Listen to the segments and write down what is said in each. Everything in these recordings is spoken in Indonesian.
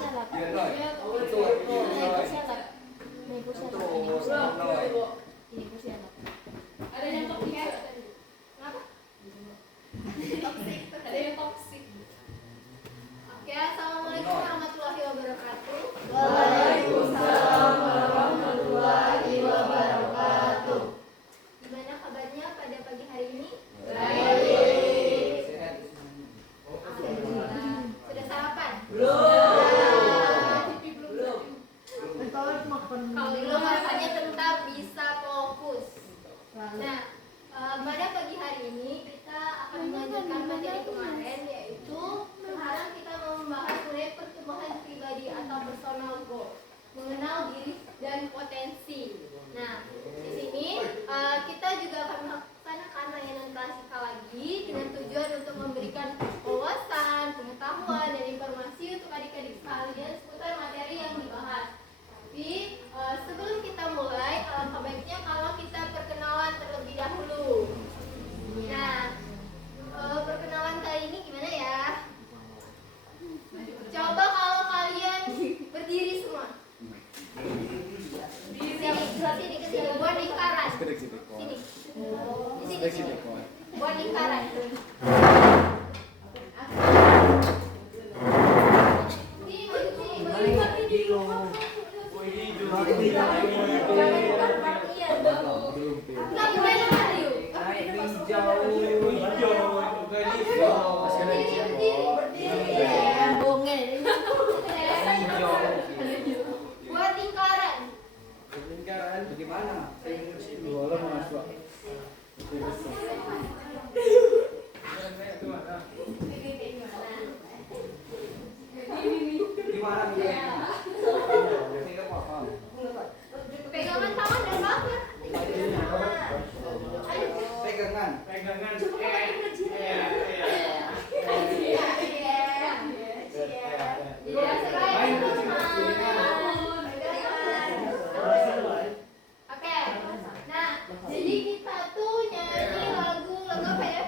Ada yang toksik. Kenapa? Toksik. Ada yang toksik. Oke, assalamualaikum warahmatullahi wabarakatuh. Waalaikumsalam warahmatullahi wabarakatuh. Gimana kabarnya pada pagi hari ini? Baik. Alhamdulillah. Sudah sarapan? Belum. Kalau belum rasanya tetap bisa fokus. Nah, pada pagi hari ini kita akan melanjutkan materi kemarin, yaitu sekarang kita mau membahas mengenai pertumbuhan pribadi atau personal goal, mengenal diri dan potensi. Nah, di sini kita juga akan melaksanakan layanan klasikal lagi dengan tujuan untuk memberikan wawasan, pengetahuan, dan informasi untuk adik-adik sekalian seputar materi yang dibahas. Tapi sebelum kita mulai, alangkah baiknya kalau kita perkenalan terlebih dahulu. Nah, perkenalan kali ini gimana ya? Coba kalau kalian berdiri semua. Sini ke sini, buat lingkaran. Sini. Di sini. Buat lingkaran. Buat lingkaran. Lingkaran bagaimana? Pegangan tangan dan bawah. Pegangan. Oke, nah jadi kita tuh nyanyi lagu apa ya?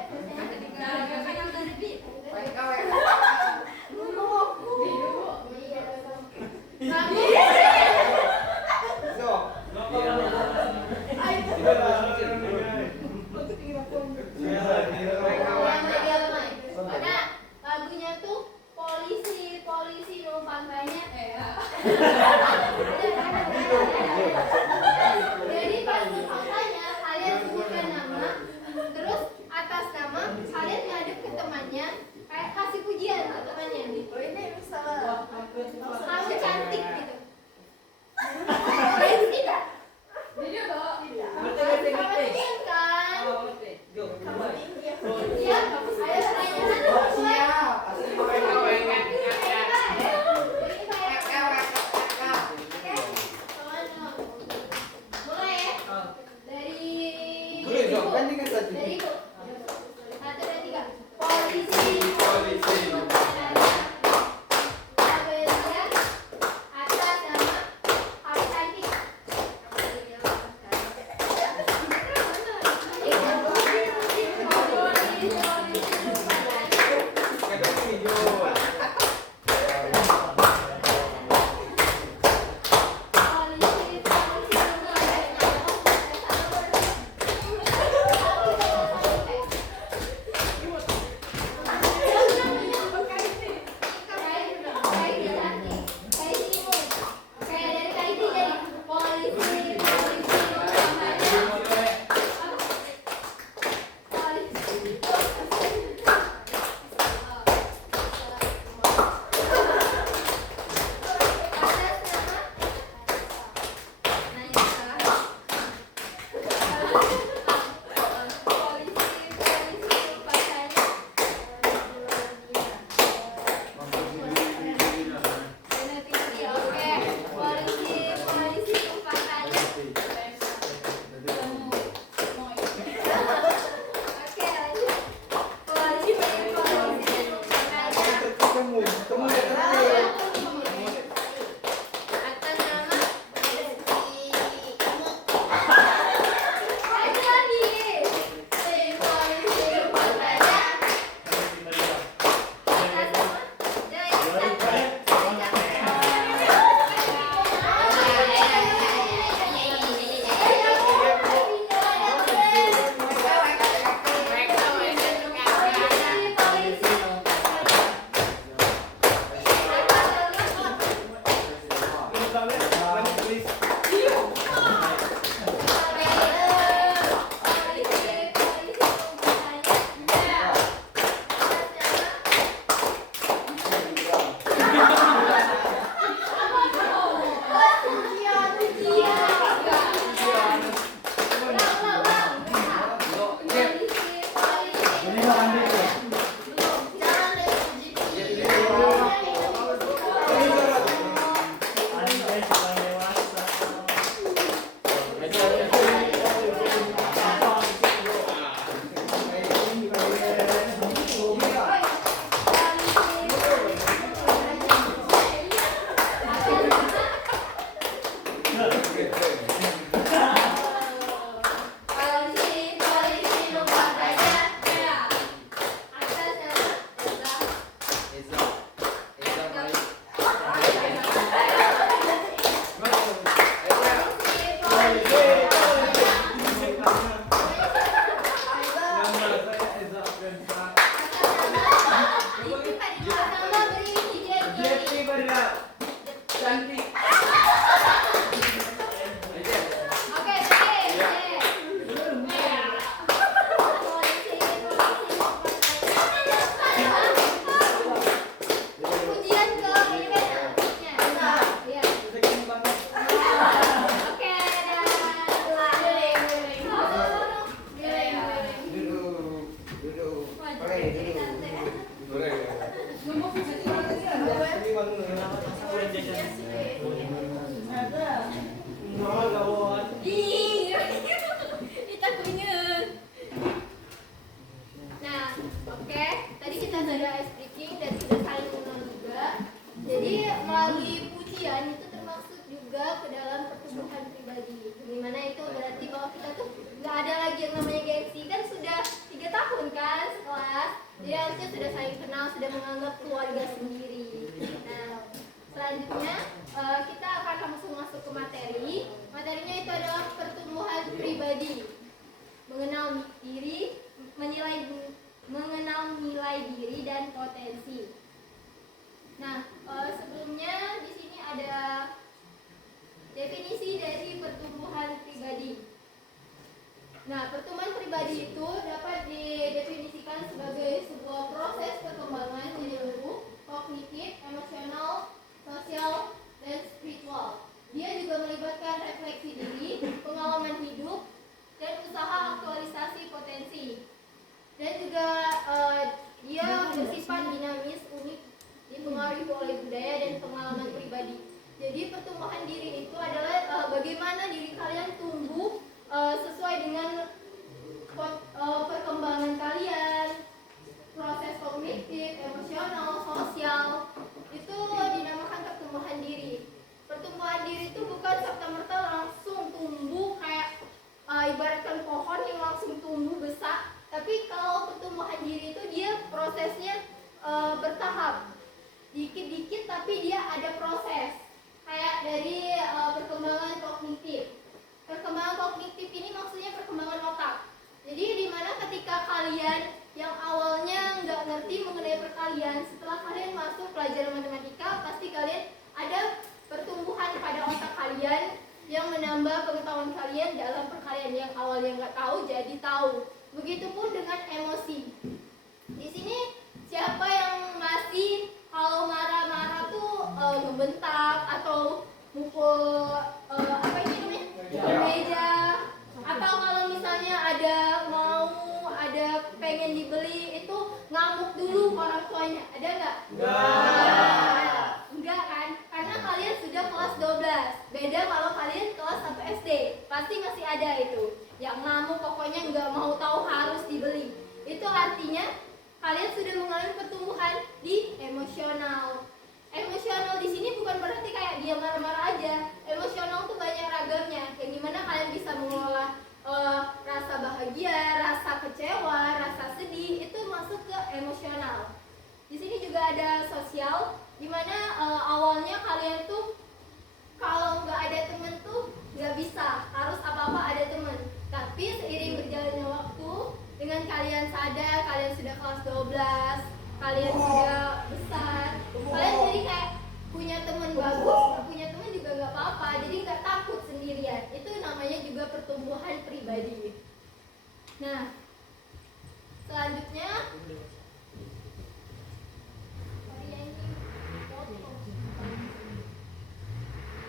pada cantik. Oke, pujian ke ini kan artinya. Iya. Oke, dah. Duduk. Oke, Kita kunyit. Nah, oke. Tadi kita sudah ice breaking dan sudah saling kenal juga. Jadi melalui pujian itu termasuk juga ke dalam pertumbuhan pribadi. Dimana itu berarti bahwa kita tuh nggak ada lagi yang namanya gengsi, kan sudah 3 tahun kan sekelas. Jadi harusnya sudah saling kenal, sudah menganggap keluarga sendiri. Nah, selanjutnya kita akan langsung masuk ke materi. Materinya itu adalah pertumbuhan pribadi, mengenal diri, mengenal nilai diri dan potensi. Nah, sebelumnya di sini ada definisi dari pertumbuhan pribadi. Nah, pertumbuhan pribadi itu dapat didefinisikan sebagai sebuah proses perkembangan menyeluruh, kognitif, emosional, sosial, dan spiritual. Dia juga melibatkan refleksi diri, pengalaman hidup, dan usaha aktualisasi potensi. Dan juga dia bersifat dinamis, unik, dipengaruhi oleh budaya dan pengalaman pribadi. Jadi pertumbuhan diri itu adalah bagaimana diri kalian tumbuh sesuai dengan perkembangan kalian, proses kognitif, emosional, sosial, itu dinamakan pertumbuhan diri. Pertumbuhan diri itu bukan serta-merta langsung tumbuh kayak ibaratkan pohon yang langsung tumbuh besar, tapi kalau pertumbuhan diri itu dia prosesnya bertahap, dikit-dikit tapi dia ada proses. Kayak dari perkembangan kognitif. Perkembangan kognitif ini maksudnya perkembangan otak. Jadi dimana ketika kalian yang awalnya nggak ngerti mengenai perkalian, setelah kalian masuk pelajaran matematika, pasti kalian ada pertumbuhan pada otak kalian yang menambah pengetahuan kalian dalam perkalian yang awalnya nggak tahu jadi tahu. Begitupun dengan emosi. Di sini siapa yang masih kalau marah-marah tuh ngebentak atau mukul apa ini namanya meja, atau kalau misalnya ada pengen dibeli itu ngamuk dulu orang tuanya, ada nggak? Enggak kan? Karena kalian sudah kelas 12. Beda kalau kalian kelas 1 SD, pasti masih ada itu yang ngamuk, pokoknya nggak mau tahu harus dibeli. Itu artinya kalian sudah mengalami pertumbuhan di emosional. Emosional di sini bukan berarti kayak dia marah-marah aja. Emosional tuh banyak ragamnya. Yang dimana kalian bisa mengelola rasa bahagia, rasa kecewa, rasa sedih, itu masuk ke emosional. Di sini juga ada sosial, dimana awalnya kalian tuh kalau nggak ada temen tuh nggak bisa, harus apa-apa ada temen. Tapi seiring berjalannya waktu, dengan kalian sadar kalian sudah kelas 12, kalian sudah besar, kalian jadi kayak punya teman bagus, nggak punya teman juga nggak apa-apa, jadi nggak takut sendirian. Itu namanya juga pertumbuhan pribadi. Nah, selanjutnya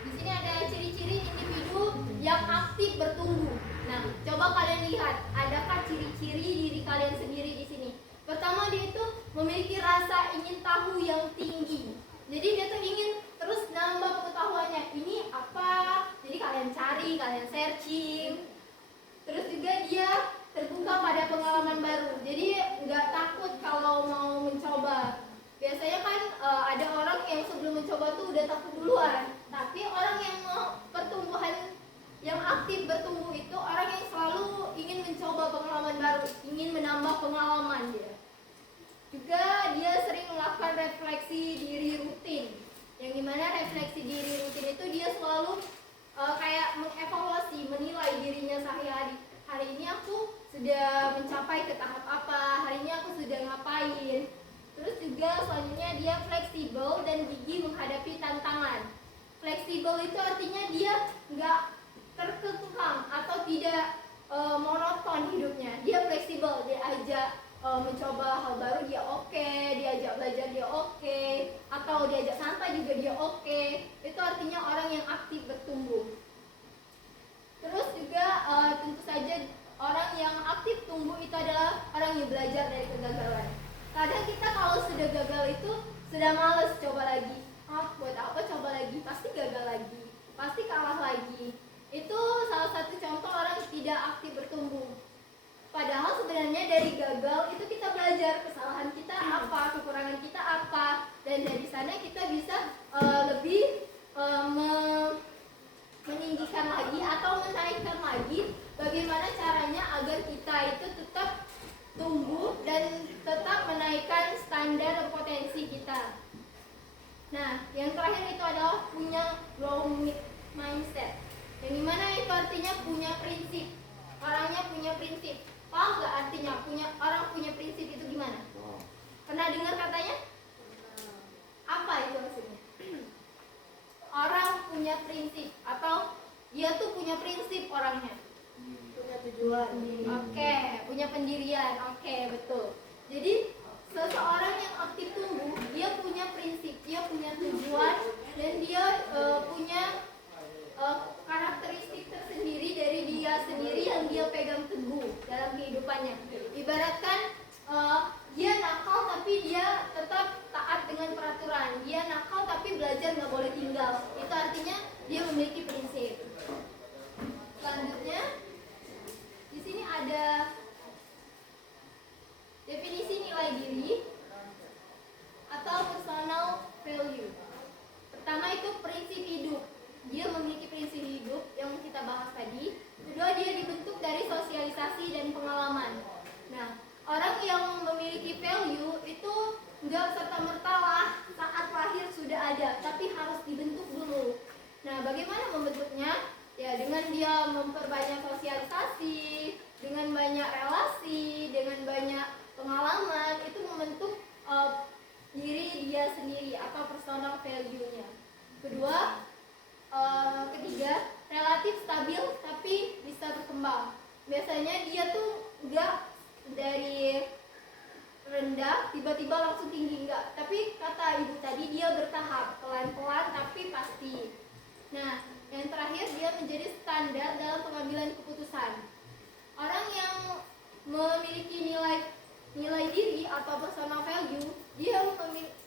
di sini ada ciri-ciri individu yang aktif bertumbuh. Nah, coba kalian lihat, adakah ciri-ciri diri kalian sendiri di sini? Pertama, dia itu memiliki rasa ingin tahu yang tinggi. Jadi dia tuh ingin terus nambah pengetahuannya. Ini apa? Jadi kalian cari, kalian searching. Terus juga dia terbuka pada pengalaman baru. Jadi nggak takut kalau mau mencoba. Biasanya kan ada orang yang sebelum mencoba tuh udah takut duluan. Tapi orang yang mau pertumbuhan yang aktif bertumbuh itu orang yang selalu ingin mencoba pengalaman baru, ingin menambah pengalaman dia. Juga dia sering melakukan refleksi diri rutin. Yang dimana refleksi diri rutin itu dia selalu kayak mengevaluasi, menilai dirinya sehari-hari. Hari ini aku sudah mencapai ke tahap apa, hari ini aku sudah ngapain. Terus juga selanjutnya dia fleksibel dan gigih menghadapi tantangan. Fleksibel itu artinya dia nggak terkekang atau tidak monoton hidupnya. Dia fleksibel, dia ajak mencoba hal baru dia oke, diajak belajar dia oke, atau diajak santai juga dia oke. Itu artinya orang yang aktif bertumbuh. Terus juga tentu saja orang yang aktif tumbuh itu adalah orang yang belajar dari kegagalan. Kadang kita kalau sudah gagal itu sudah males coba lagi. Buat apa coba lagi? Pasti gagal lagi, pasti kalah lagi. Itu salah satu contoh orang yang tidak aktif bertumbuh. Padahal sebenarnya dari gagal itu kita belajar kesalahan kita apa, kekurangan kita apa, dan dari sana kita bisa lebih meninggikan lagi atau menaikkan lagi bagaimana caranya agar kita itu tetap tumbuh dan tetap menaikkan standar dan potensi kita. Nah, yang terakhir itu adalah punya growth mindset. Yang dimana itu artinya punya prinsip. Orangnya punya prinsip. Paham nggak artinya orang punya prinsip itu gimana? Pernah dengar katanya? Apa itu maksudnya? Orang punya prinsip atau dia tuh punya prinsip orangnya. Punya tujuan. Oke, punya pendirian. Oke, betul. Jadi seseorang yang aktif tumbuh, dia punya prinsip, dia punya tujuan, dan dia punya karakteristik tersendiri dari dia sendiri yang dia pegang teguh dalam kehidupannya. Ibaratkan dia nakal tapi dia tetap taat dengan peraturan. Dia nakal tapi belajar nggak boleh tinggal. Itu artinya dia memiliki prinsip. Selanjutnya di sini ada definisi nilai diri atau personal value. Pertama itu prinsip hidup. Dia memiliki prinsip hidup yang kita bahas tadi. Kedua, dia dibentuk dari sosialisasi dan pengalaman. Nah, orang yang memiliki value itu nggak serta-merta lah saat lahir sudah ada, tapi harus dibentuk dulu. Nah, bagaimana membentuknya? Ya, dengan dia memperbanyak sosialisasi, dengan banyak relasi, dengan banyak pengalaman, itu membentuk diri dia sendiri atau personal value-nya. Ketiga, relatif stabil tapi bisa berkembang. Biasanya dia tuh enggak dari rendah tiba-tiba langsung tinggi, enggak. Tapi kata ibu tadi dia bertahap, pelan-pelan tapi pasti. Nah, yang terakhir dia menjadi standar dalam pengambilan keputusan. Orang yang memiliki nilai diri atau personal value, dia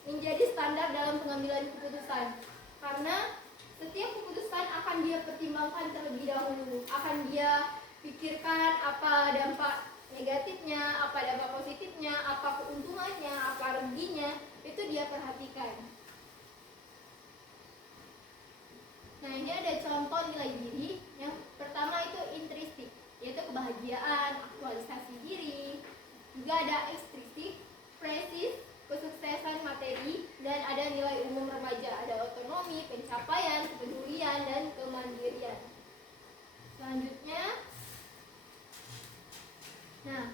menjadi standar dalam pengambilan keputusan. Karena setiap keputusan akan dia pertimbangkan terlebih dahulu, akan dia pikirkan apa dampak negatifnya, apa dampak positifnya, apa keuntungannya, apa ruginya, itu dia perhatikan. Nah, ini ada contoh nilai diri. Yang pertama itu intrinsik, yaitu kebahagiaan, aktualisasi diri. Juga ada ekstrinsik, presis, kesuksesan materi, dan ada nilai umum remaja, ada otonomi, pencapaian, kepedulian, dan kemandirian. Selanjutnya, nah,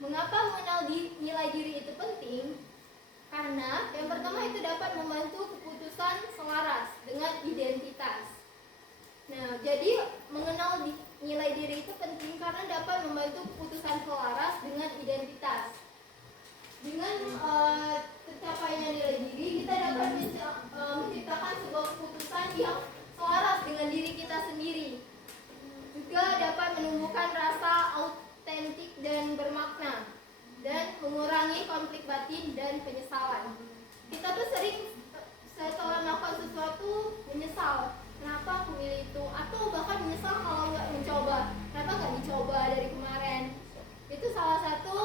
mengapa mengenal nilai diri itu penting? Karena yang pertama itu dapat membantu keputusan selaras dengan identitas. Nah, jadi mengenal nilai diri itu penting karena dapat membantu keputusan selaras dengan identitas. Dengan tercapainya nilai diri, kita dapat menciptakan sebuah keputusan yang selaras dengan diri kita sendiri. Juga dapat menumbuhkan rasa autentik dan bermakna, dan mengurangi konflik batin dan penyesalan. Kita tuh sering setelah melakukan sesuatu menyesal, kenapa aku milih itu, atau bahkan menyesal kalau nggak mencoba, kenapa nggak dicoba dari kemarin. Itu salah satu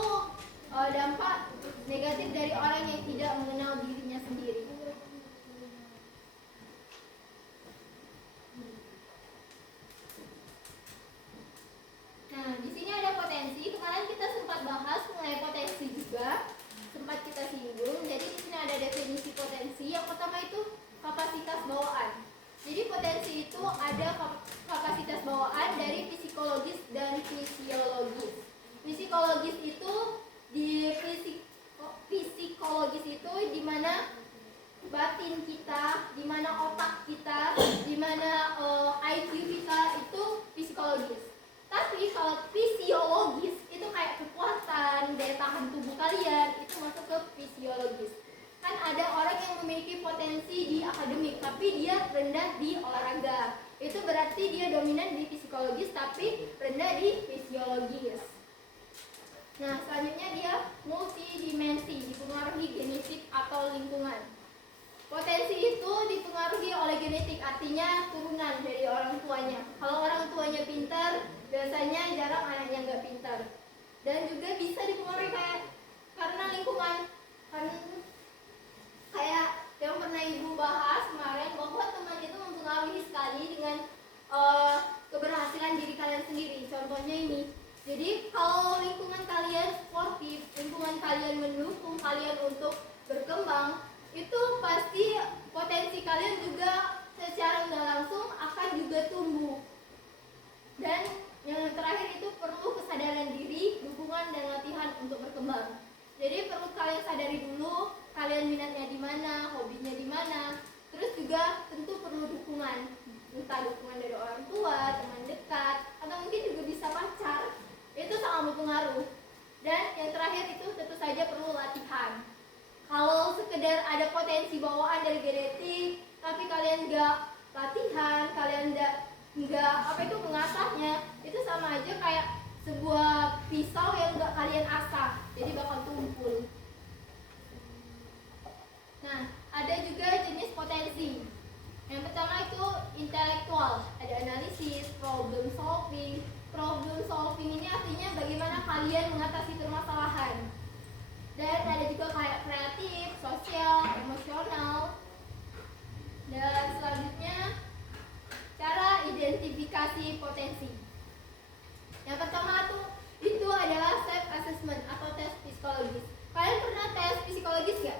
dampak negatif dari orang yang tidak mengenal dirinya sendiri. Nah, di sini ada potensi. Kemarin kita sempat bahas mengenai potensi juga, sempat kita singgung. Jadi di sini ada definisi potensi. Yang pertama itu kapasitas bawaan. Jadi potensi itu ada kapasitas bawaan dari psikologis dan fisiologis. Psikologis itu di psikologis psikologis itu di mana batin kita, di mana otak kita, di mana IQ kita itu psikologis. Tapi kalau fisiologis itu kayak kekuatan, daya tahan tubuh kalian itu masuk ke fisiologis. Kan ada orang yang memiliki potensi di akademik tapi dia rendah di olahraga. Itu berarti dia dominan di psikologis tapi rendah di fisiologis. Nah, selanjutnya dia multidimensi, dipengaruhi genetik atau lingkungan. Potensi itu dipengaruhi oleh genetik, artinya turunan dari orang tuanya. Kalau orang tuanya pintar, biasanya jarang anaknya nggak pintar. Dan juga bisa dipengaruhi karena lingkungan. Kayak yang pernah ibu bahas kemarin bahwa teman itu mempengaruhi sekali dengan keberhasilan diri kalian sendiri. Contohnya ini. Jadi kalau lingkungan kalian sportif, lingkungan kalian mendukung kalian untuk berkembang, itu pasti potensi kalian juga secara nggak langsung akan juga tumbuh. Dan yang terakhir itu perlu kesadaran diri, dukungan dan latihan untuk berkembang. Jadi perlu kalian sadari dulu kalian minatnya di mana, hobinya di mana. Terus juga tentu perlu dukungan, entah dukungan dari orang tua, teman dekat, atau mungkin juga bisa pacar. Itu sangat berpengaruh. Dan yang terakhir itu tentu saja perlu latihan. Kalau sekedar ada potensi bawaan dari genetik, tapi kalian nggak latihan, kalian nggak mengasahnya, itu sama aja kayak sebuah pisau yang nggak kalian asah, jadi bakal tumpul. Nah, ada juga jenis potensi. Yang pertama itu intelektual, ada analisis, problem solving. Problem solving ini artinya bagaimana kalian mengatasi permasalahan. Dan ada juga kayak kreatif, sosial, emosional. Dan selanjutnya cara identifikasi potensi. Yang pertama itu adalah self assessment atau tes psikologis. Kalian pernah tes psikologis nggak?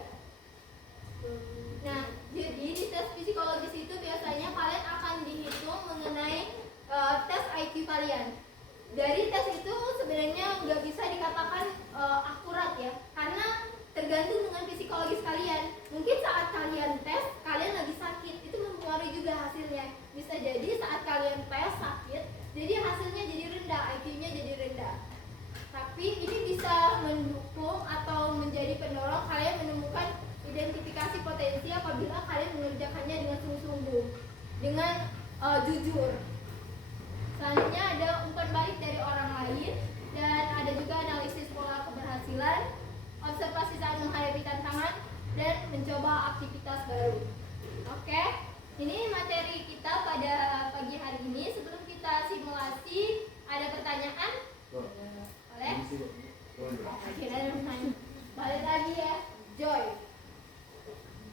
Nah, jadi di tes psikologis itu biasanya kalian akan dihitung mengenai tes IQ kalian. Dari tes itu sebenarnya nggak bisa dikatakan akurat ya, karena tergantung dengan psikologis kalian. Mungkin saat kalian tes, kalian lagi sakit, itu mempengaruhi juga hasilnya. Bisa jadi saat kalian tes sakit, jadi hasilnya jadi rendah, IQ-nya jadi rendah. Tapi ini bisa mendukung atau menjadi pendorong kalian menemukan identifikasi potensi apabila kalian mengerjakannya dengan sungguh-sungguh, dengan jujur. Selanjutnya ada umpan balik dari orang lain, dan ada juga analisis pola keberhasilan, observasi saat menghadapi tantangan, dan mencoba aktivitas baru. Oke, ini materi kita pada pagi hari ini. Sebelum kita simulasi, ada pertanyaan? Boleh? Oke, ada pertanyaan. Balik lagi ya, Joy.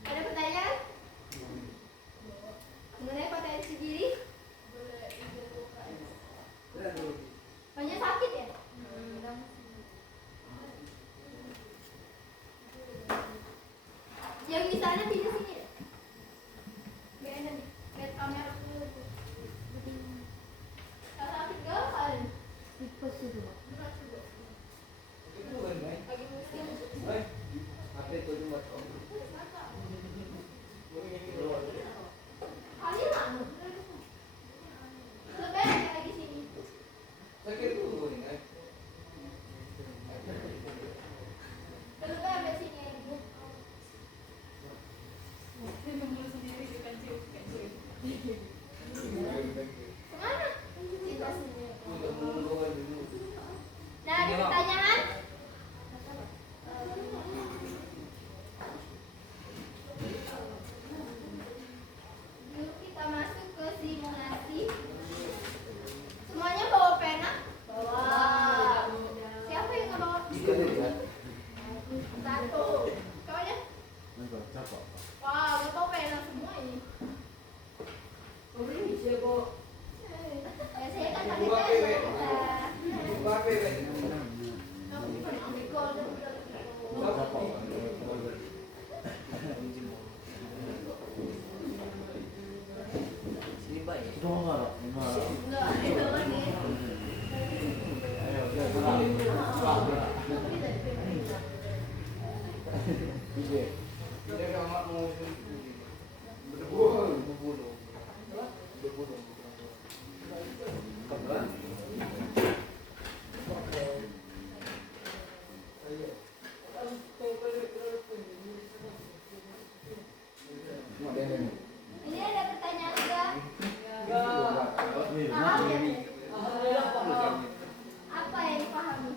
Ada pertanyaan? Mengenai potensi diri? Banyak sakit ya? Yang di sana di sini ya? Gak enak nih, lihat kamera dulu. Kalau sakit gak kan? Berat juga. Lagi musim. Kali lama. Lebih kayak di sini. Sakit dulu ini. Lebih ada sini ya ibu. Kemana? Kita sini. Nah, ada pertanyaan? Yuk kita masuk ke simulasi. Semuanya bawa pena? Bawa. Siapa yang nggak bawa? Satu. Cowoknya? Wah, nggak bawa pena semua ini. Ya, saya kan pakai pena. Kamu pernah ambil gol? Enggak, itu lagi. Ayo, Tidak ada mak mau berdebu. Ini ada pertanyaan enggak? Apa yang dipahami?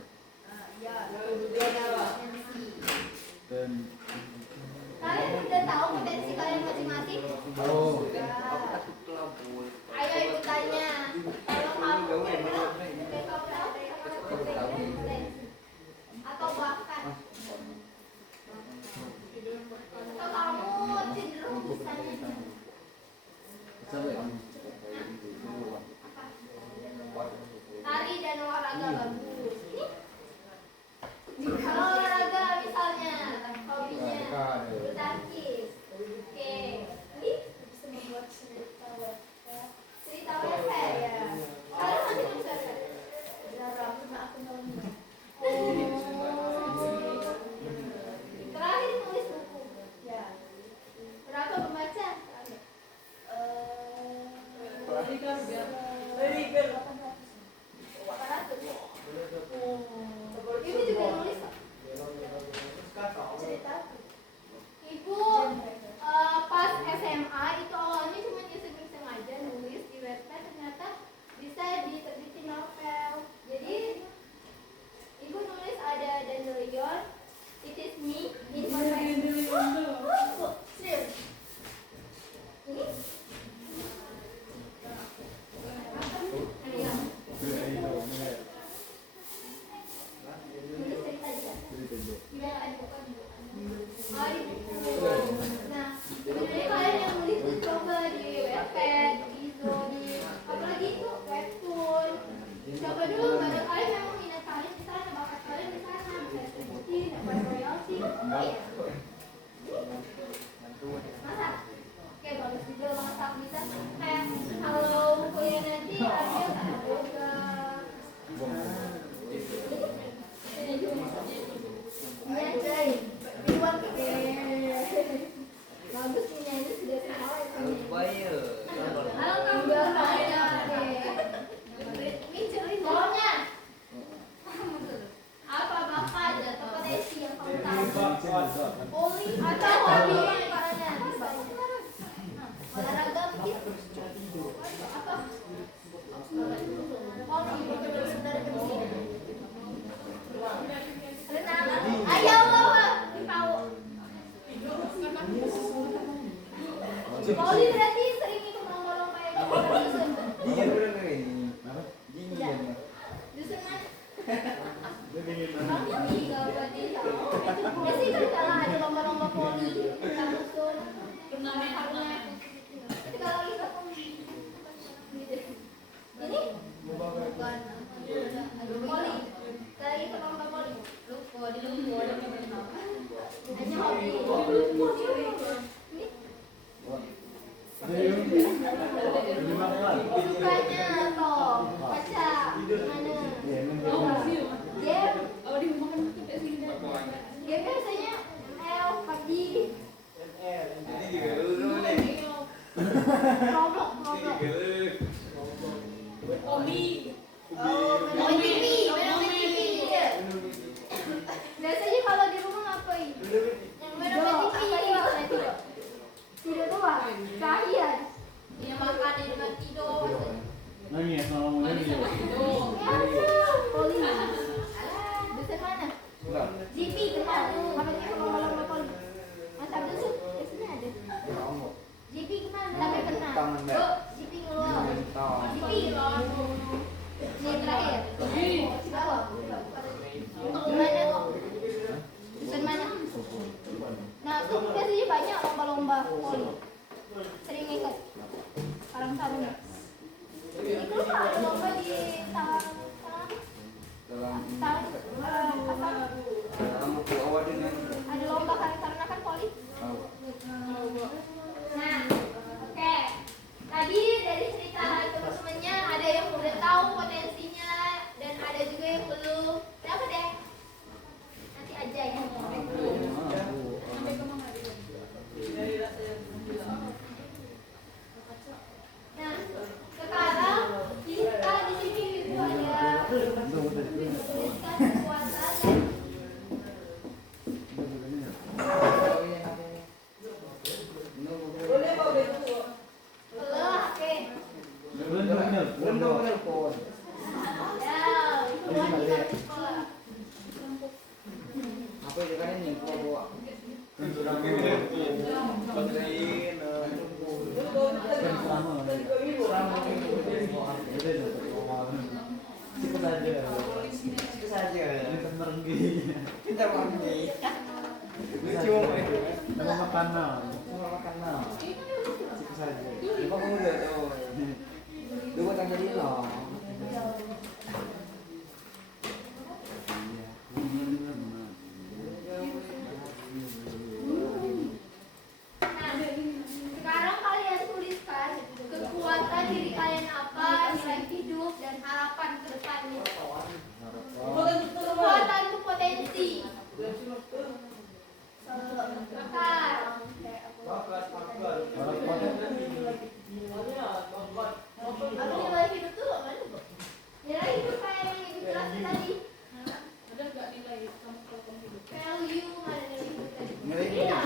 Kalian sudah tahu potensi kalian masing-masing? Ayo ikut tanya. Kalau kamu atau bahkan atau kamu cenderung bisa tari dan olahraga bagus. Kalau olahraga misalnya hobinya bulu tangkis, oke, ini bisa membuat cerita WP ya. Kalian masih nulis WP? Jarang, cuma aku nulis. Terakhir nulis buku. Ya. Berapa membaca? Ibu juga nulis kok. Ibu pas SMA itu awalnya cuma iseng-iseng aja nulis di website, ternyata bisa diterbitin novel. Jadi ibu nulis ada Dandelion, It Is Me, Serius? Ini? Nulis cerita aja. Nah, sebenarnya kalian yang nulis tuh coba di Wattpad, di Izo, di apalagi itu webtoon. Coba dulu, barang kalian memang minat kalian di sana, bakat kalian di sana, bisa disebutin, dapat royalti. Masak? Oke, bagus juga masak bisa. Kayak kalau kuliah nanti ambil kayak yoga. Bagus nih, ini sudah salah. Halo kamu pokoknya apa bakat atau potensi yang kamu tahu? Poli atau hobi kalian? Olahraga mungkin? Apa? Renang. Ayo bawa tahu. Poli berarti sering ikut lomba-lomba yang dusun. Dusun mana? Kamu juga berarti tahu. Biasanya kan kalau ada lomba-lomba poli, kita dusun, turnamen karena. Tapi kalau kita ini bukan poli. Kita ikut lomba poli. Hanya hobi. Sukanya atau baca mana? Game biasanya PUBG, Roblox. Main TV. Biasanya kalau di rumah ngapain? Main TV. Tidur doang. Kalian? Yang makan di depan tidur. Nangis sama Poli. Dusun mana? GP kenal. Makanya lomba-lomba poli. Masa dusun biasanya ada. GP kemana? Tapi kenal. GP ngeluar. GP. Ini terakhir. Bawah. Gimana kok? Dusun mana? Nah, tuh biasanya banyak lomba-lomba poli. Sering ikut. Sarang-sarung. Itu ada lomba di ada lomba karena kan poli. Nah, oke. Tadi dari cerita teman-temannya ada yang udah tahu potensinya dan ada juga yang belum. Siapa deh? Nanti aja ya. Sampai kemana? sama. Cukup saja. Itu saja. Kita merenggi. Kita mandi. Cuma makan nol. Cuma makan nol. Cukup saja. Lupa kamu udah tuh. Dua tanggal ini loh. Nah, sekarang kalian tuliskan kekuatan diri kalian apa, nilai hidup dan harapan ke depannya. Kekuatan itu potensi. Bakar. Apa nilai hidup tuh apa? Nilai hidup kayak yang ibu jelasin tadi. Ada nggak nilai kamu kalau kamu hidup? Value ada nilai hidup tadi. Nilai hidup. Iya.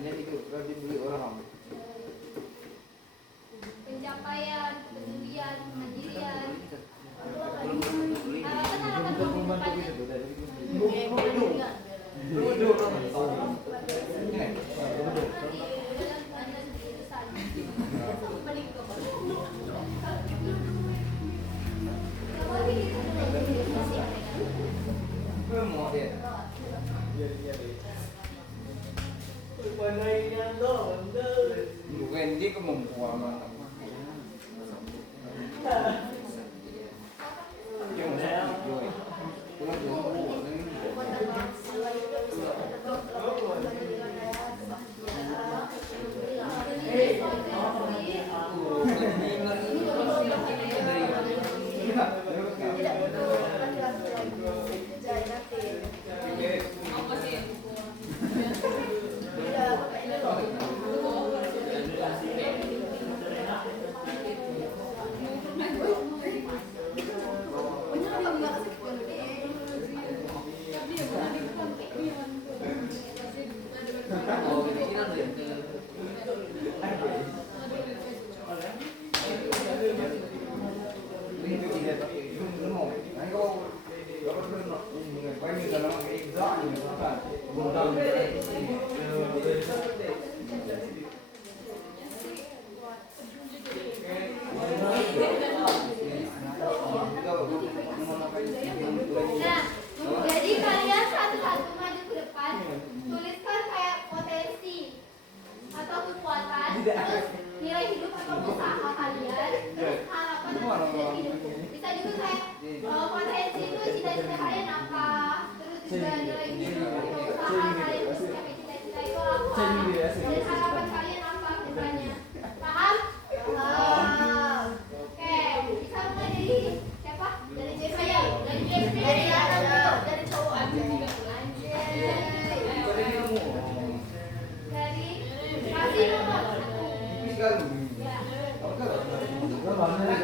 Ini itu kalau dibeli orang. Pencapaian, kepedulian, kemandirian. Harapan ke depannya. Bukan dia kemampuan. Nah, jadi kalian satu-satu maju ke depan, tuliskan kayak potensi atau kekuatan, terus nilai hidup atau usaha kalian, terus harapan dan hidup. Bisa juga kayak potensi itu cita-cita kalian apa, terus juga nilai hidup atau usaha kalian untuk mencapai cita-cita itu apa, dan harapan kalian apa ke depannya. Paham? Paham. Oke, bisa mulai dari siapa? Dari Jeffrey ya? Dari Jeffrey dari cowok aja. Dari kasih nomor 1. Ya.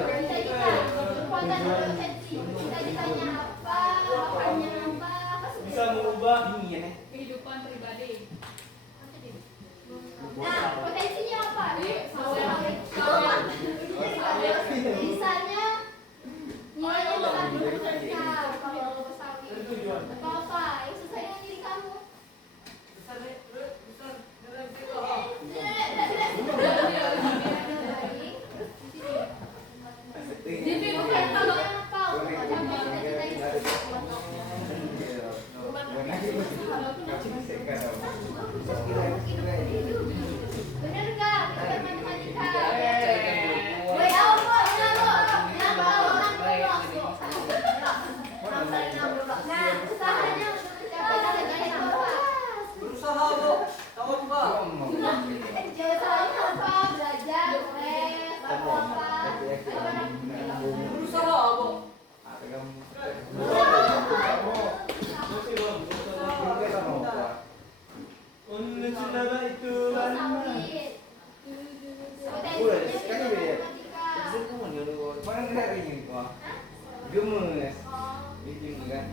Cita-cita, kekuatan potensi. Cita-citanya apa? Harapannya apa? Bisa mengubah Ini ya nih. Kehidupan pribadi. Nah, potensinya apa? Bisanya nilainya bisa diperlukan kalau bersawi atau apa yang sesuai dengan diri kamu. Jadi bukan kalau apa untuk mencapai cita-cita itu. Bener gak? Kita matematika. Woi, apa? Nah, usahanya untuk mencapai cita-cita apa? Berusaha, Bu. Tahu juga. Usahanya apa? Belajar, les, atau apa? Berusaha, Bu. Gemes, bikin kan?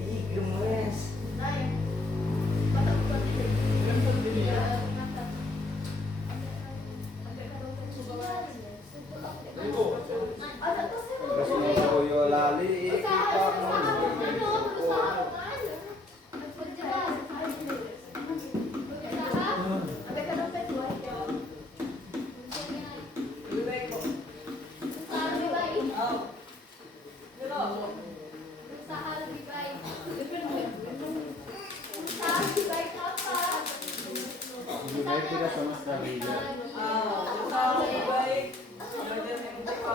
Ih gemes. Terus yo lali kita baik tidak sama sekali. Ya. Baik. Belajar MTK.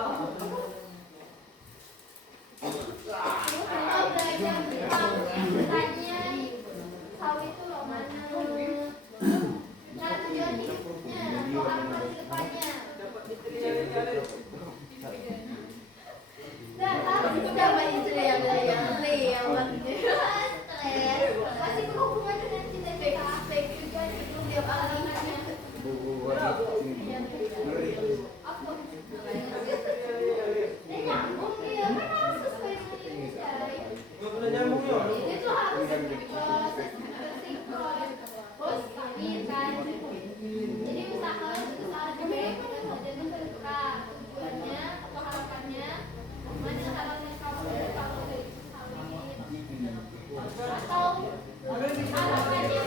Kalau belajar tentang tanya tahu itu loh mana. Nah, tujuan hidupnya, mau apa di depannya. Dapat diterima. Nah, harus juga banyak yang masih berhubungan dengan cinta aspek juga hidup tiap alihannya. Apa? Dan nyambung dia kan harus sesuai dengan Indonesia. Nggak pernah nyambung ya? Itu harus sinkron. Terus kawin kan. Jadi usaha baik dan terbuka tujuannya atau harapannya mana harapan kamu dari kamu dari kawin atau harapannya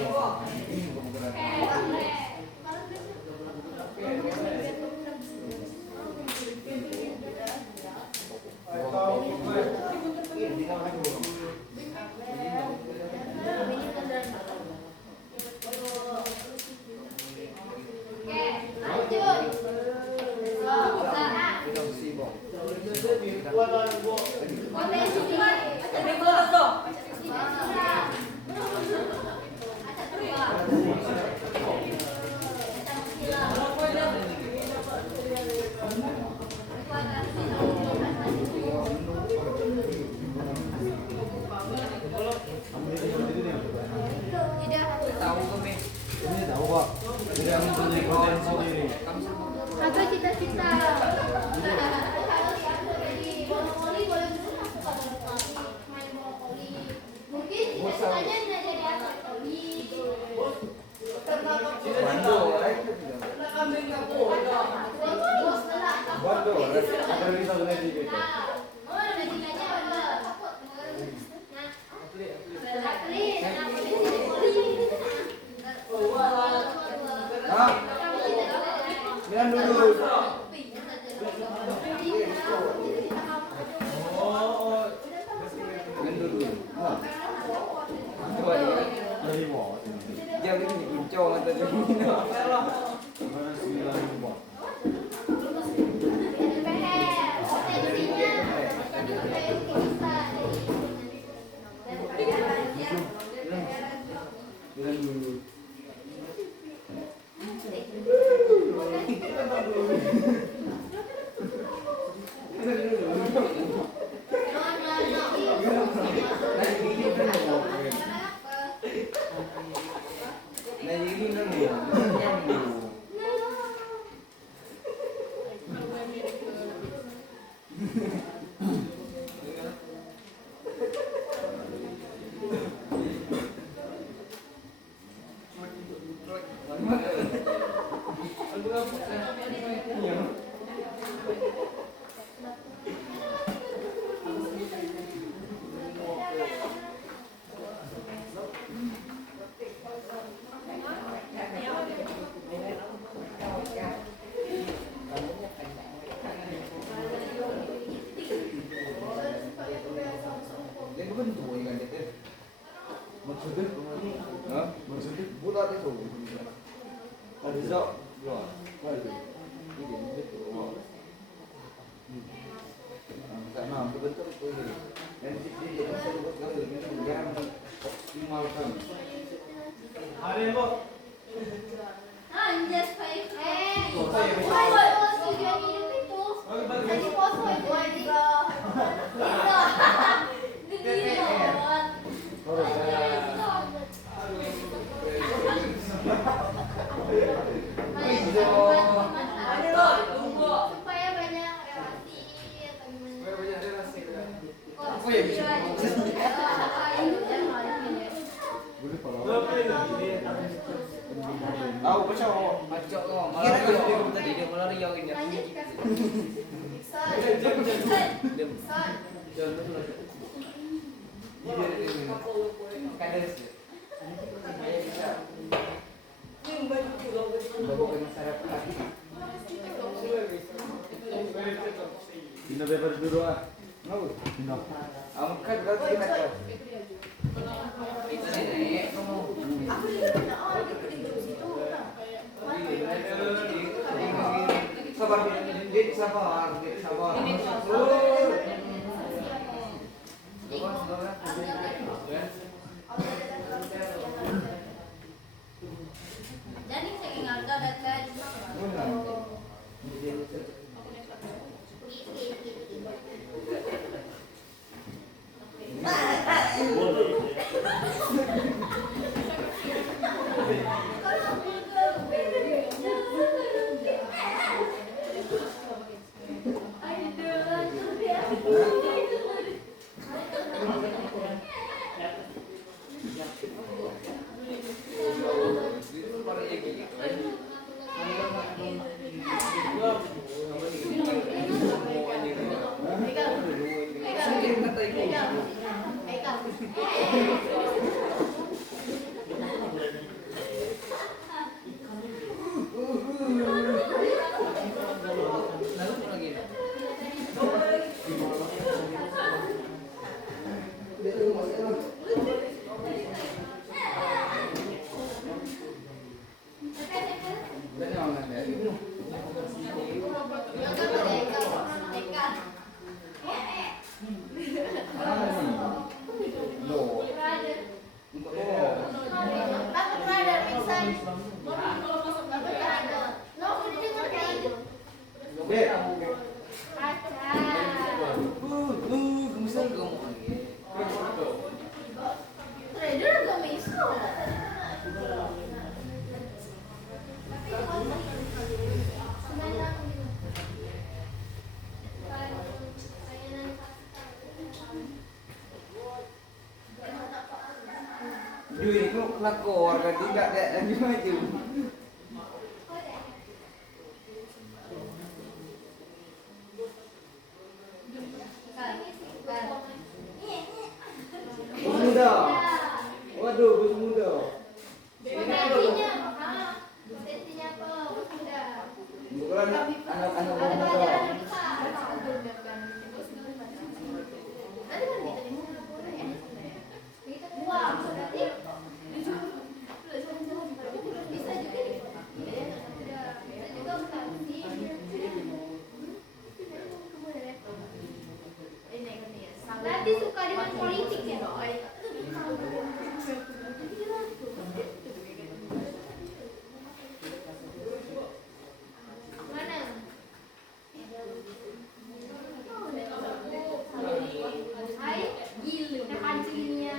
Ini tahu kok. Tidak mempunyai potensi diri. atau cita-cita kalau jadi monopoli boleh masuk main monopoli mungkin cita-citanya tidak jadi atlet poli Waduh, ada bisa benar gitu. Bilang dulu. Oh. Bilang dulu. Coba dia. Dari mau. Dia ini bincang atau gimana? Mana sembilan mau. Bilang dulu. Nah ini nang ya, nyambung. Dia bukan tuh yang ada deh. Maksudnya? Hah? Maksudnya? Bulat itu. Ada zak. Ya. Waduh. Ini betul. Karena betul itu. Dan sisi dia kan sebut kalau ini jangan optimalkan. Hari lo. Anjas baik. Tujuan hidup itu jadi poso itu aja. Supaya banyak relasi atau gimana? Oh ya bisa. Boleh kalau. Tahu pecah. Macok kok. Malah dia tadi dia malah riau ini. Lanjut kan? Jangan dulu. Ini ini. Kades. Bawa masyarakat. Pindah bebas dulu ah. Mau? Pindah. Angkat berarti kita kau. Ini kamu. Dik sabar. Ini Jadi saya ingat datang. Duit itu lakor kan tidak ada di maju. Bos muda. Waduh, bos muda. Potensinya apa? Udah. Bukan anak-anak bos muda. Nanti suka dengan politik ya. Mana? Hai, gila kancingnya.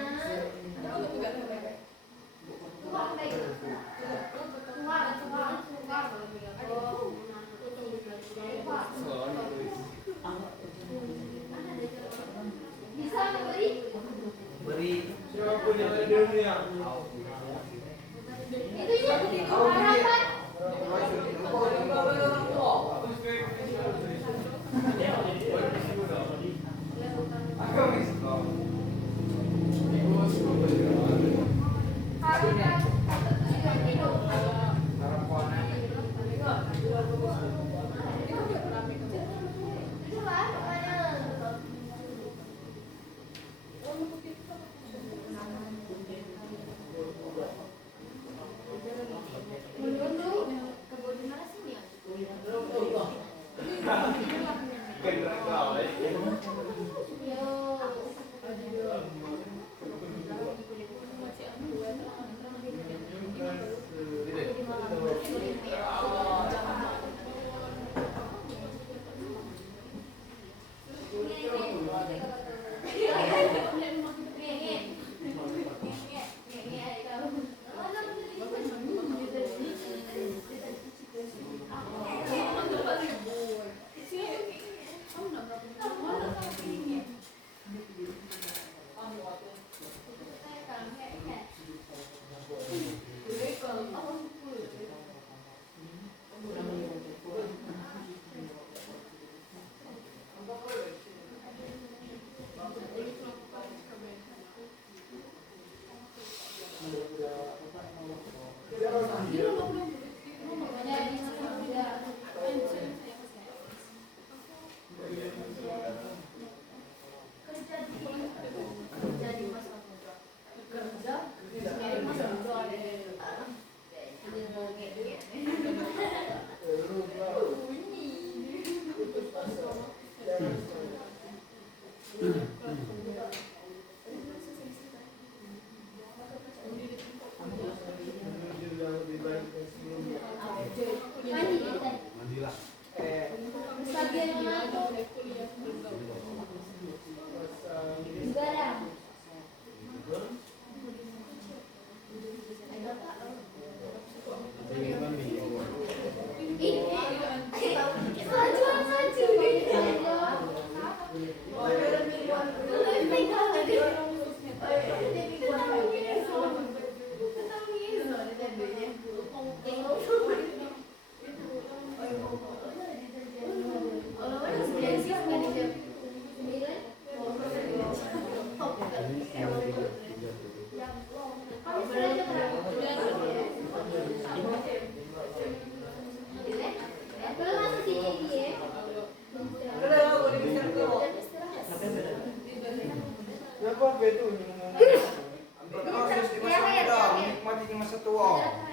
Tuang deh. Tuang. Bisa beri? Beri. Siapa punya dunia? Itu ya harapan.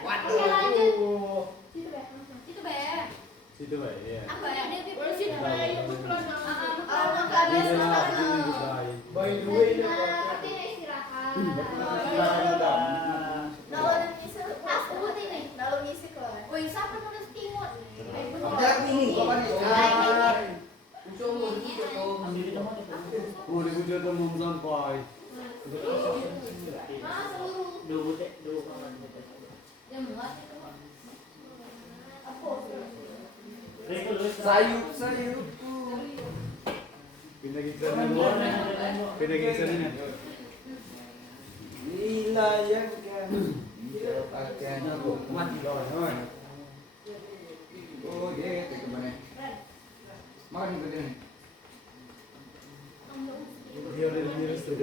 Oke, lanjut. Waduh. Situ Be. Situ Be. Situ Pak ya. Apa ya? Dia tipe Wes itu bae itu plan. Habis By the way, artinya istirahat. Aku ini. Woi, siapa mau nasi timur? Ada ini kok kan ya. Ucung udah udah teman sampai. Ah, seluruh. Ya muat itu. Apa? sayup. Pindah ke sana. Pindah ke sana. Dilayangkan. Pakaiannya mati lawan. Oh, dia ke mana? Makan ke sini. Dia udah miris tuh.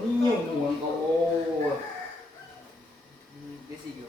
Nyung kau. Desi go.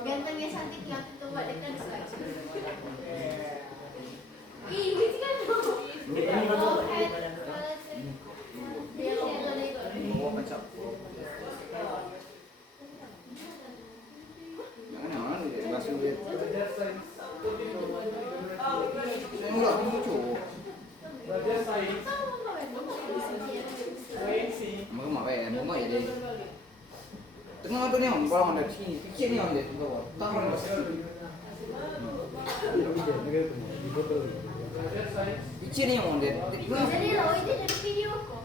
Gantengnya cantik yang itu Mbak Deka dislike. Ih, which kan Tengah tu ni orang kalau ada sini, fikir ni orang dia tu bawa. Tahu ni pasti. Fikir ni orang dia. jadi loh itu jadi video kok.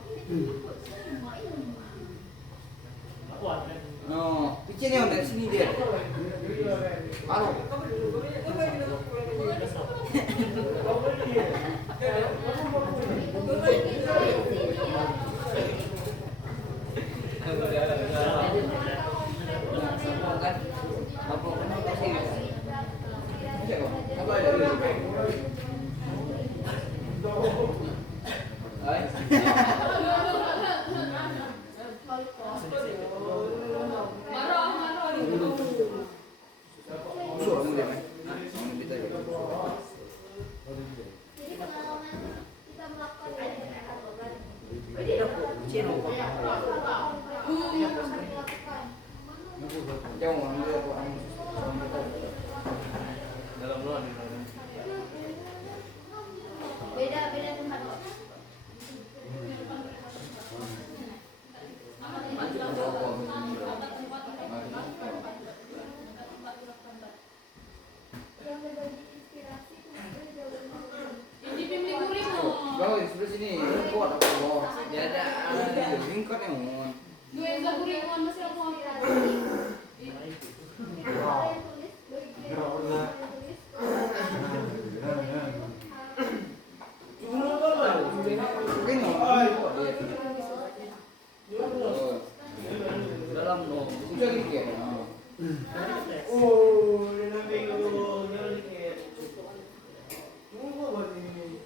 No, fikir ni orang dari sini dia. Baru. Jadi pengalaman kita melakukan Jangan dia orang. Dalam ruang ni. beda tempat kok. Yang berbagi inspirasi kemarin Ini pemilik kuring. Bawa di sebelah sini. Kuat apa bawa? Dia ada lingkar yang mau. Dua yang kuring masih apa? Dalam dong. Bisa gitu. Oh, dia nak bingung, dia nak dikit. Tunggu buat ini.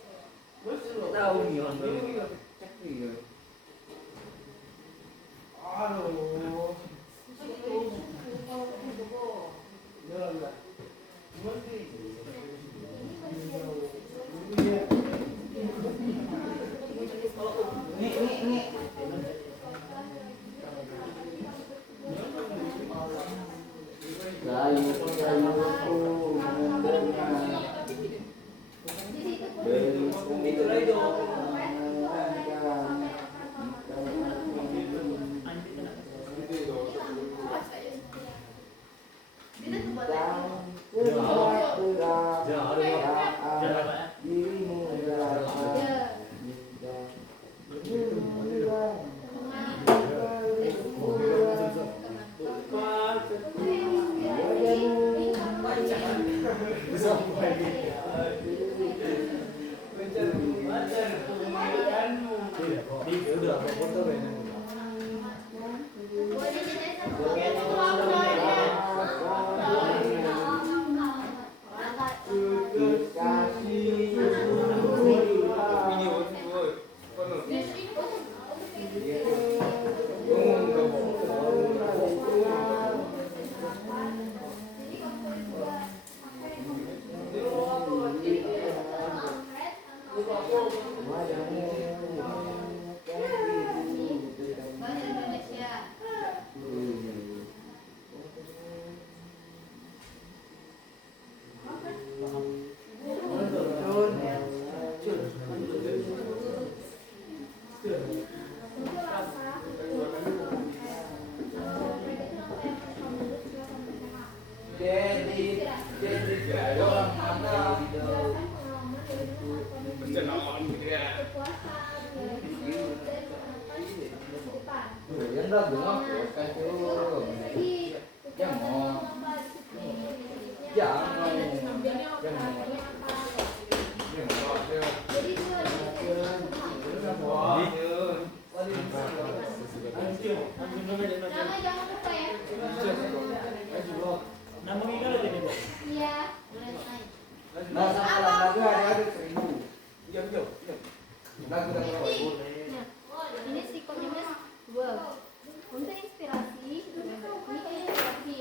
Betul. Tahu ni orang. Cakap. Aduh. Jalan tak? Mesti. Ni. Itu lagi dong. Jangan. Jadi apa? Jadi dua nama jangan lupa ya. Nama mengingat aja nih, Bu. Iya. Nah, sama lagu ada 1000. Iya. Lagu Nah, ini stikernya mas. Wow. Untuk inspirasi, ini inspirasi.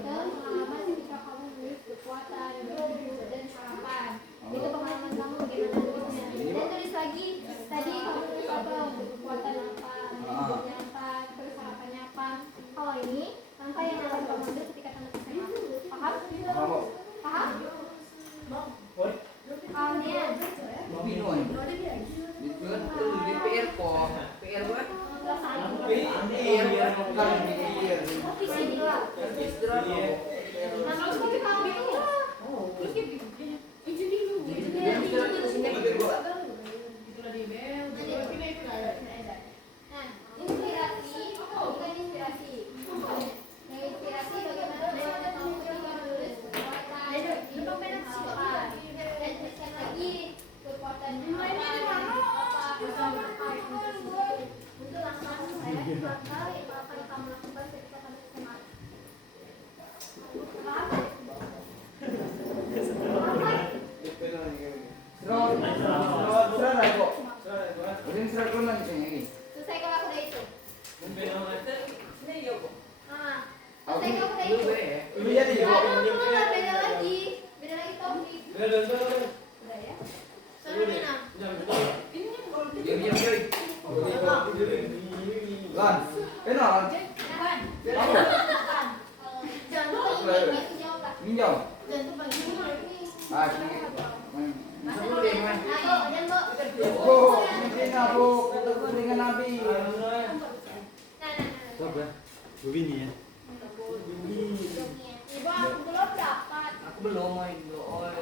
Dan pengalaman ketika kamu menulis kekuatan, berhidup, dan harapan. Itu pengalaman kamu gimana nulisnya. Dan tulis lagi, tadi kamu tulis apa, kekuatan apa, hidupnya apa, terus harapannya apa. Kalau ini, langkah yang akan kamu ambil ketika tamat SMA. Paham? Paham? Kemudian, PR kok. PR buat di sini lah. Nah, tapi kamu itu Itulah di bel. nah, inspirasi, bukan inspirasi. Yang inspirasi bagaimana kamu ketika menulis kekuatan, harapan. Dan tuliskan lagi kekuatan untuk langkah saya, langkah yang akan kamu lakukan ketika tamat SMA. Paham? Selesai kalau aku udah itu. Ah, selesai kalau udah itu. Ada beda lagi topik. Udah ya. Soalnya Mina. Jangan lupa ini jawab lah. Jangan lupa ini. Ayo, dan Begini ya. Ibu aku belum dapat. aku belum main loh.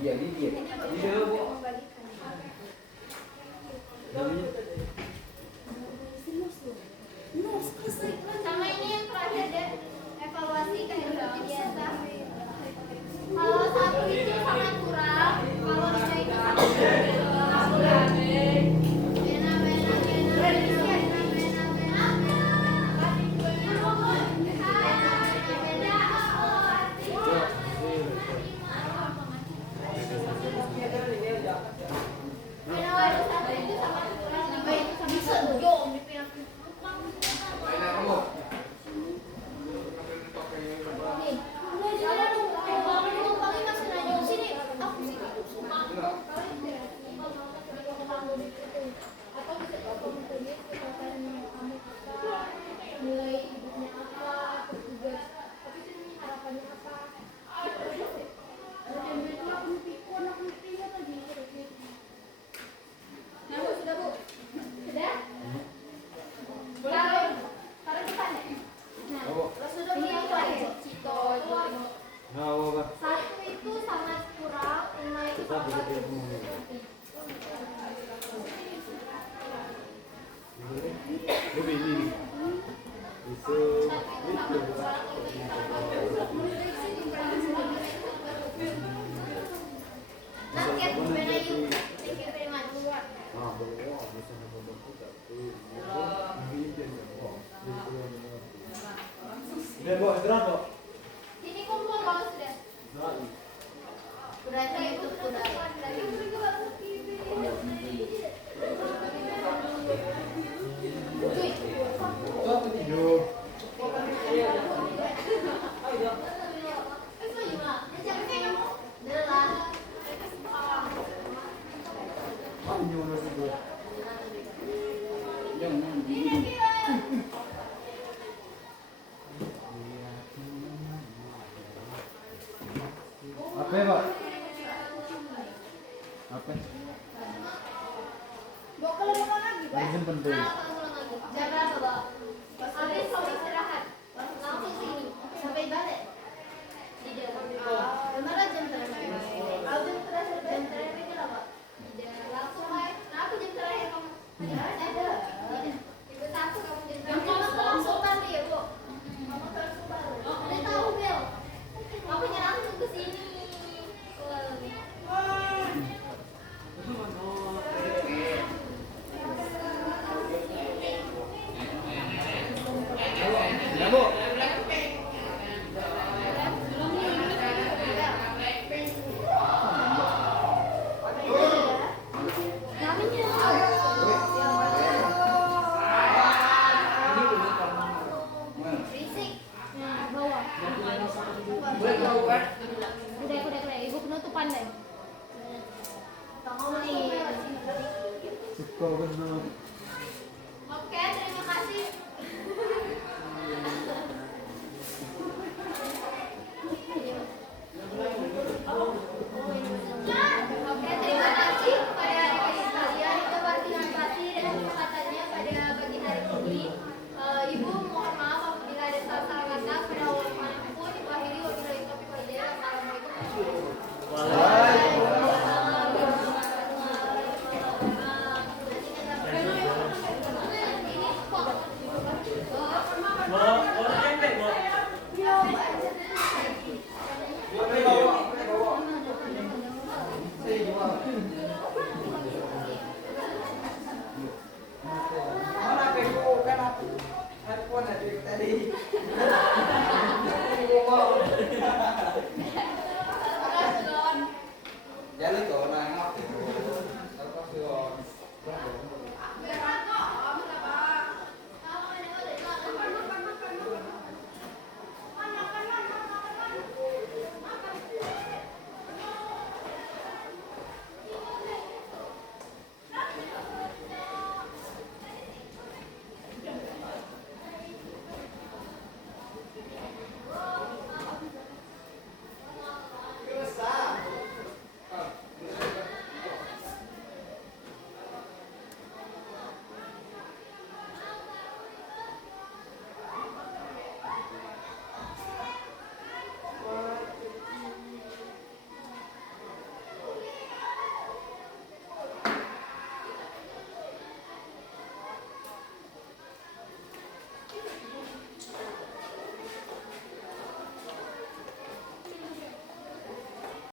Iya, dia. Iya, Bu. Sama ini yang terakhir deh, evaluasi kehidupan biasa. Kalau satu itu sangat kurang, kalau lima itu sangat kurang. Nilai hidupnya apa, terus juga tapi itu harapannya apa. Nah, Bu, sudah Bu? Sudah? Taruh depan ya? Nah, ini yang terakhir. Satu itu sangat kurang, lima itu sangat Begini. Nanti aku bina yuk. Thank you very much. Udah, Bu, istirahat, Bu. Ini kumpul kalau sudah. Berarti itu sudah. Tidur. Apa ya, Pak? Apa? Bawa ke lubang lagi, Pak. Yang penting. Jangan bawa. Habis kamu istirahat, langsung sini sampai balik. Di dalam. Kemana jam terakhir? Kalau jam terakhir itu apa? Tidak langsung main. Nah, aku jam terakhir kamu. Ada. Ibu satu kamu jam terakhir. eh.